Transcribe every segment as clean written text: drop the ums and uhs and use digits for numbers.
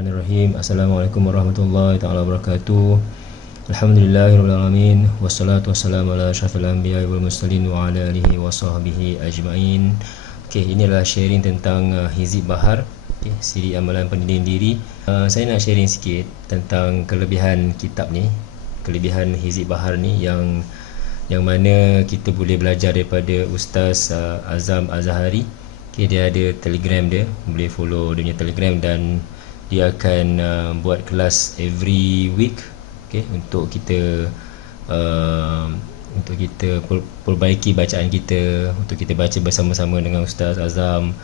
Bismillahirrahmanirrahim. Assalamualaikum warahmatullahi taala wabarakatuh. Alhamdulillahirabbil alamin wassalatu wassalamu ala asyrafil anbiya'i wal mursalin wa ala alihi wa sahbihi ajmain. Okey, inilah sharing tentang Hizib Bahar, siri amalan pendidikan diri. Saya nak sharing sikit tentang kelebihan kitab ni, kelebihan Hizib Bahar ni yang mana kita boleh belajar daripada Ustaz Azam Azhari. Dia ada Telegram dia, boleh follow dia punya Telegram, dan dia akan buat kelas every week, untuk kita perbaiki bacaan kita, untuk kita baca bersama-sama dengan Ustaz Azam,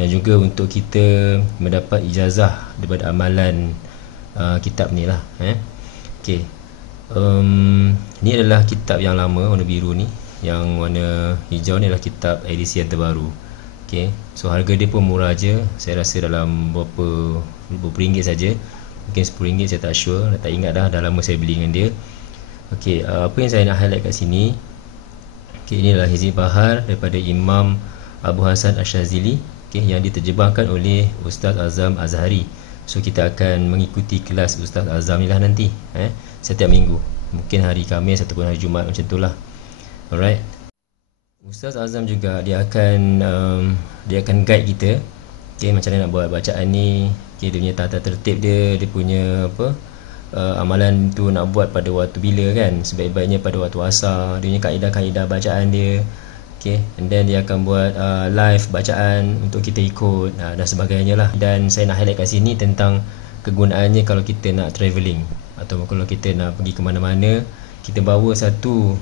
dan juga untuk kita mendapat ijazah daripada amalan kitab ni lah. Ni adalah kitab yang lama, warna biru ni. Yang warna hijau ni adalah kitab edisi yang terbaru. So harga dia pun murah je. Saya rasa dalam berapa ringgit saja. Mungkin RM10, saya tak sure, tak ingat dah lama saya beli dengan dia. Apa yang saya nak highlight kat sini, ini adalah Hizib Bahar daripada Imam Abu Hasan Ash-Shazili, yang diterjemahkan oleh Ustaz Azam Azhari. So kita akan mengikuti kelas Ustaz Azam ni lah nanti, setiap minggu. Mungkin hari Khamis ataupun hari Jumaat, macam tu lah. Alright. Ustaz Azam juga dia akan guide kita, macam mana nak buat bacaan ni, dia punya tata tertib dia punya amalan tu nak buat pada waktu bila kan, sebaik-baiknya pada waktu asar, dia punya kaedah-kaedah bacaan dia, and then dia akan buat live bacaan untuk kita ikut, dan sebagainya lah. Dan saya nak highlight kat sini tentang kegunaannya kalau kita nak travelling, atau kalau kita nak pergi ke mana-mana, kita bawa satu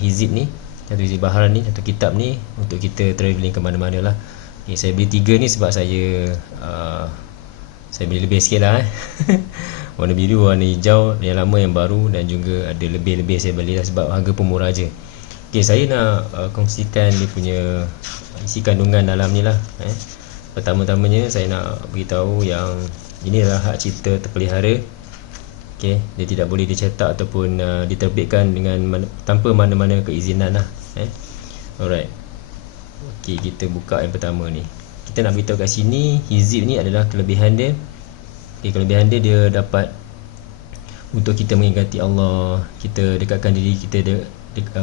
hizib ni, satu Hizib Bahar ni, satu kitab ni, untuk kita travelling ke mana-mana lah. Saya beli 3 ni sebab saya beli lebih sikit lah. Warna biru, warna hijau, yang lama, yang baru, dan juga ada lebih-lebih saya beli lah sebab harga pun murah je. Saya nak kongsikan dia punya isi kandungan dalam ni lah. Pertama-tamanya saya nak beritahu yang ini adalah hak cipta terpelihara. Dia tidak boleh dicetak ataupun diterbitkan tanpa mana-mana keizinan lah. Alright. Kita buka yang pertama ni. Kita nak beritahu kat sini, hizib ni adalah kelebihan dia. Kelebihan dia dapat untuk kita mengingati Allah, kita dekatkan diri kita,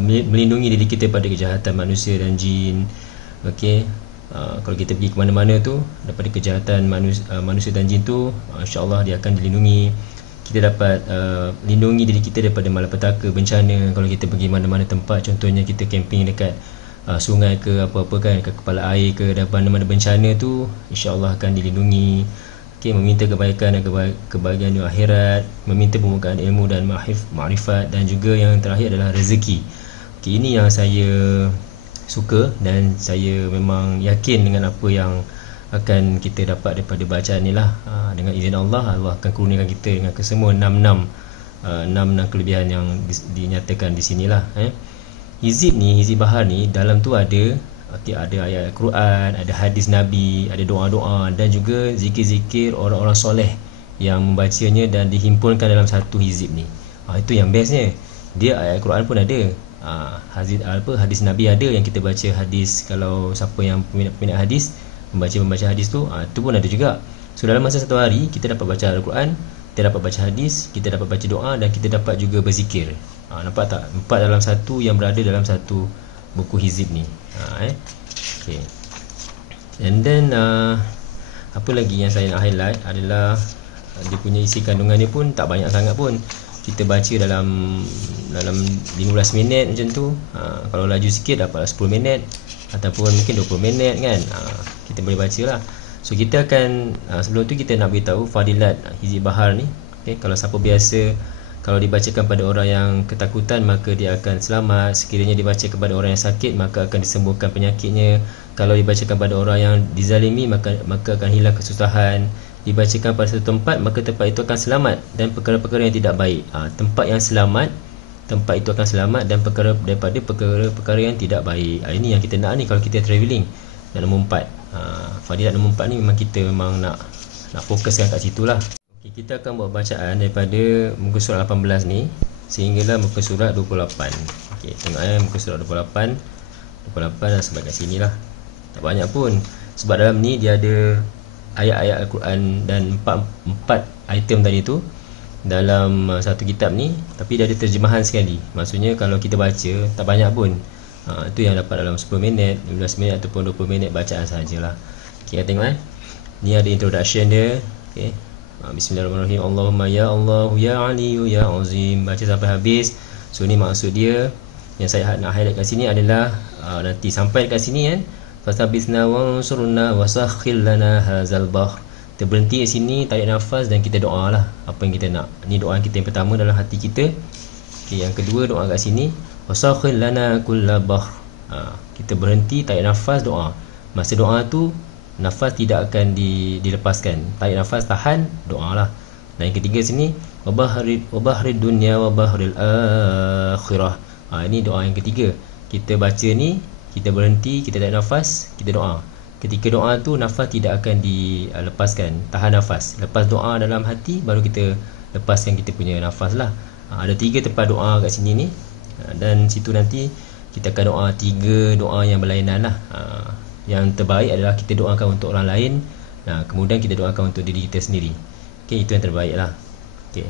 melindungi diri kita pada kejahatan manusia dan jin. Kalau kita pergi ke mana-mana tu, daripada kejahatan manusia dan jin tu, insya-Allah dia akan dilindungi. Kita dapat lindungi diri kita daripada malapetaka, bencana. Kalau kita pergi mana-mana tempat, contohnya kita camping dekat sungai ke apa-apa kan, ke kepala air ke, dan mana-mana bencana tu, insya-Allah akan dilindungi. Meminta kebaikan dan kebahagiaan di akhirat, meminta pembukaan ilmu dan ma'rifat, dan juga yang terakhir adalah rezeki. Ini yang saya suka, dan saya memang yakin dengan apa yang akan kita dapat daripada bacaan ni lah. Dengan izin Allah akan kurniakan kita dengan kesemua 6 kelebihan yang dinyatakan di sinilah. Hizib ni, Hizib Bahar ni, dalam tu ada ayat Al-Quran, ada hadis Nabi, ada doa-doa, dan juga zikir-zikir orang-orang soleh yang membacanya dan dihimpunkan dalam satu hizib ni. Itu yang bestnya. Dia ayat Al-Quran pun ada, hadis Nabi ada, yang kita baca hadis. Kalau siapa yang peminat hadis, membaca hadis tu, tu pun ada juga. So dalam masa satu hari kita dapat baca Al-Quran, kita dapat baca hadis, kita dapat baca doa, dan kita dapat juga berzikir. Nampak tak? 4 dalam 1 yang berada dalam satu buku hizib ni. And then apa lagi yang saya nak highlight adalah dia punya isi kandungan dia pun tak banyak sangat pun. Kita baca dalam 15 minit macam tu. Kalau laju sikit dapat 10 minit ataupun mungkin 20 minit kan. Kita boleh baca lah. So kita akan sebelum tu kita nak beritahu fadilat Hizib Bahar ni. Kalau siapa biasa, kalau dibacakan pada orang yang ketakutan, maka dia akan selamat. Sekiranya dibaca kepada orang yang sakit, maka akan disembuhkan penyakitnya. Kalau dibacakan pada orang yang dizalimi, maka akan hilang kesusahan. Dibacakan pada satu tempat, maka tempat itu akan selamat dan perkara-perkara yang tidak baik. Tempat yang selamat, tempat itu akan selamat dan daripada perkara-perkara yang tidak baik. Ini yang kita nak ni kalau kita travelling. Dan nombor 4, fadilat nombor 4 ni memang kita nak fokuskan kat situ lah. Kita akan buat bacaan daripada muka surat 18 ni sehinggalah muka surat 28. Tengok muka surat 28 dan sampai kat sini lah. Tak banyak pun, sebab dalam ni dia ada ayat-ayat Al-Quran dan empat item tadi tu dalam satu kitab ni, tapi dia ada terjemahan sekali. Maksudnya kalau kita baca tak banyak pun, itu yang dapat dalam 10 minit, 15 minit ataupun 20 minit bacaan sahajalah. Okay, tengok ni ada introduction dia. Okay. Bismillahirrahmanirrahim. Allahumma ya Allah ya Aliyu ya Azim, baca sampai habis. So ni maksud dia. Yang saya nak highlight kat sini adalah nanti sampai dekat sini kan, fastabisna wansurna wasakhil lana hazal bahr. Kita berhenti kat sini, tarik nafas dan kita doa lah apa yang kita nak. Ni doa kita yang pertama dalam hati kita. Okay, yang kedua doa kat sini, wasakhil lana kulla bahr. Kita berhenti, tarik nafas, doa. Masa doa tu nafas tidak akan dilepaskan. Tarik nafas, tahan, doa lah. Dan yang ketiga sini, wabahrid dunya wabahril akhirah. Ini doa yang ketiga. Kita baca ni, kita berhenti, kita tarik nafas, kita doa. Ketika doa tu nafas tidak akan dilepaskan. Tahan nafas. Lepas doa dalam hati, baru kita lepaskan kita punya nafas lah. Ada 3 tempat doa kat sini ni. Dan situ nanti kita akan doa 3 doa yang berlainan lah. Yang terbaik adalah kita doakan untuk orang lain. Kemudian kita doakan untuk diri kita sendiri. Okay, itu yang terbaik lah. Okay.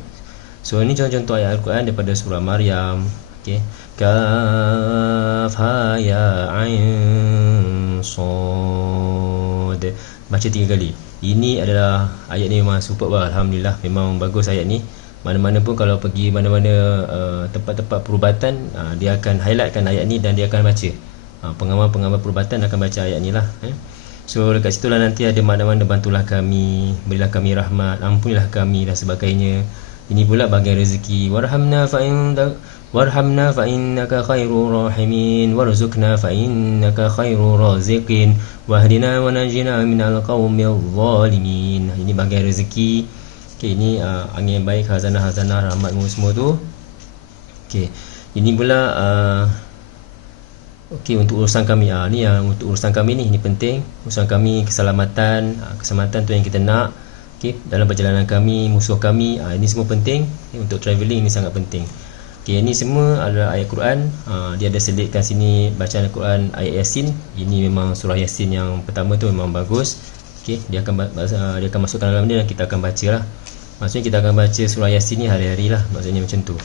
So ini contoh-contoh ayat Al-Quran daripada surah Maryam. Okay. Kaf ha ya ain sad. Baca 3 kali. Ini adalah ayat ni memang superb lah. Alhamdulillah, memang bagus ayat ni. Mana-mana pun kalau pergi mana-mana tempat-tempat perubatan, dia akan highlightkan ayat ni dan dia akan baca. Pengamal-pengamal perubatan akan baca ayat ni lah. So dekat situlah nanti ada makna-makna bantulah kami, berilah kami rahmat, ampunilah kami dan sebagainya. Ini pula bagian rezeki. Warhamna fa innaka khairur rahimin warzuqna fa innaka khairur raziqin wahdina wa najina minal qaumil zalimin. Ini bagian rezeki. Okay, ini angin baik, khazanah-khazanah rahmatmu semua tu. Okay, ini pula okey, untuk urusan kami, ni yang untuk urusan kami ni, ini penting. Urusan kami keselamatan, keselamatan tu yang kita nak. Okey, dalam perjalanan kami, musuh kami, ini semua penting. Untuk travelling ni sangat penting. Okey, ini semua adalah ayat Quran. Dia ada selitkan sini bacaan Al-Quran ayat Yasin. Ini memang surah Yasin yang pertama tu memang bagus. Okey, dia akan masukkan dalam dia dan kita akan baca lah. Maksudnya kita akan baca surah Yasin ni hari-hari lah, maksudnya macam tu.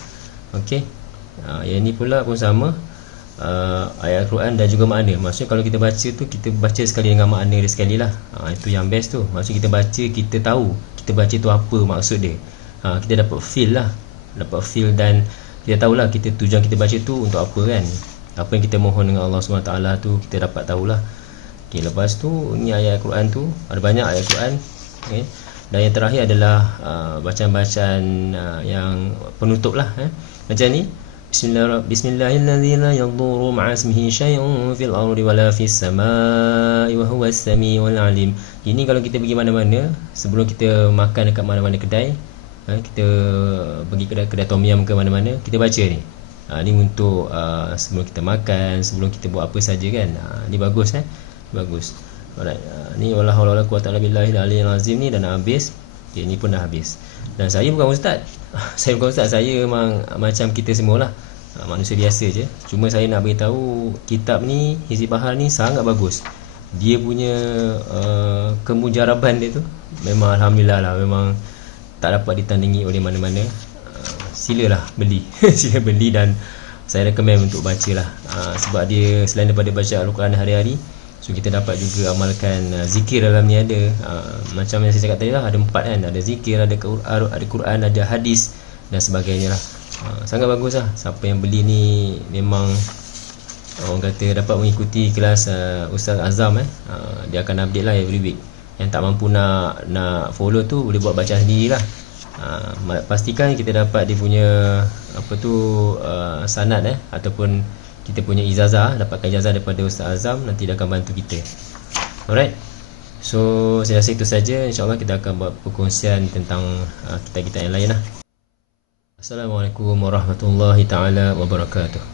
Okey, yang ini pula pun sama. Ayat Al-Quran dan juga makna. Maksudnya kalau kita baca tu, kita baca sekali dengan makna dia sekali lah. Itu yang best tu. Maksudnya kita baca, kita tahu kita baca tu apa maksud dia. Kita dapat feel lah, dapat feel dan kita tahulah kita tujuan kita baca tu untuk apa kan. Apa yang kita mohon dengan Allah SWT tu kita dapat tahulah. Okay, lepas tu ni ayat Al-Quran tu, ada banyak ayat Al-Quran. Okay. Dan yang terakhir adalah bacaan-bacaan yang penutup lah. Macam ni, Bismillahirrahmanirrahim. La yadurru ma'a ismihi syai'un fil ardi wala fis samaa'i wa huwas samiul alim. Ini kalau kita pergi mana-mana, sebelum kita makan dekat mana-mana kedai, kita pergi kedai tom yum ke mana-mana, kita baca ni. Ni untuk sebelum kita makan, sebelum kita buat apa saja kan. Ni bagus bagus. Alright. Ni wala haula wala quwwata illa billahil aliyyil azim ni dah nak habis. Okay, ni pun dah habis. Dan saya bukan ustaz. Saya bukan ustaz, saya memang macam kita semualah, manusia biasa je. Cuma saya nak beritahu kitab ni, Hizib Bahar ni sangat bagus. Dia punya kemujaraban dia tu memang alhamdulillah lah, memang tak dapat ditandingi oleh mana-mana. Silalah beli. Sila beli dan saya recommend untuk bacalah. Sebab dia selain daripada baca Al-Quran hari-hari, so kita dapat juga amalkan zikir dalam ni ada. Macam yang saya cakap tadi lah, ada 4 kan. Ada zikir, ada Quran, ada hadis dan sebagainya lah. Sangat bagus lah. Siapa yang beli ni memang orang kata dapat mengikuti kelas Ustaz Azam. Dia akan update lah every week. Yang tak mampu nak follow tu boleh buat bacaan sendiri lah. Pastikan kita dapat dia punya apa tu sanad ataupun kita punya ijazah, dapatkan ijazah daripada Ustaz Azam, nanti dia akan bantu kita. Alright. So saya rasa itu saja. InsyaAllah kita akan buat perkongsian tentang kitab-kitab yang lain lah. Assalamualaikum warahmatullahi taala wabarakatuh.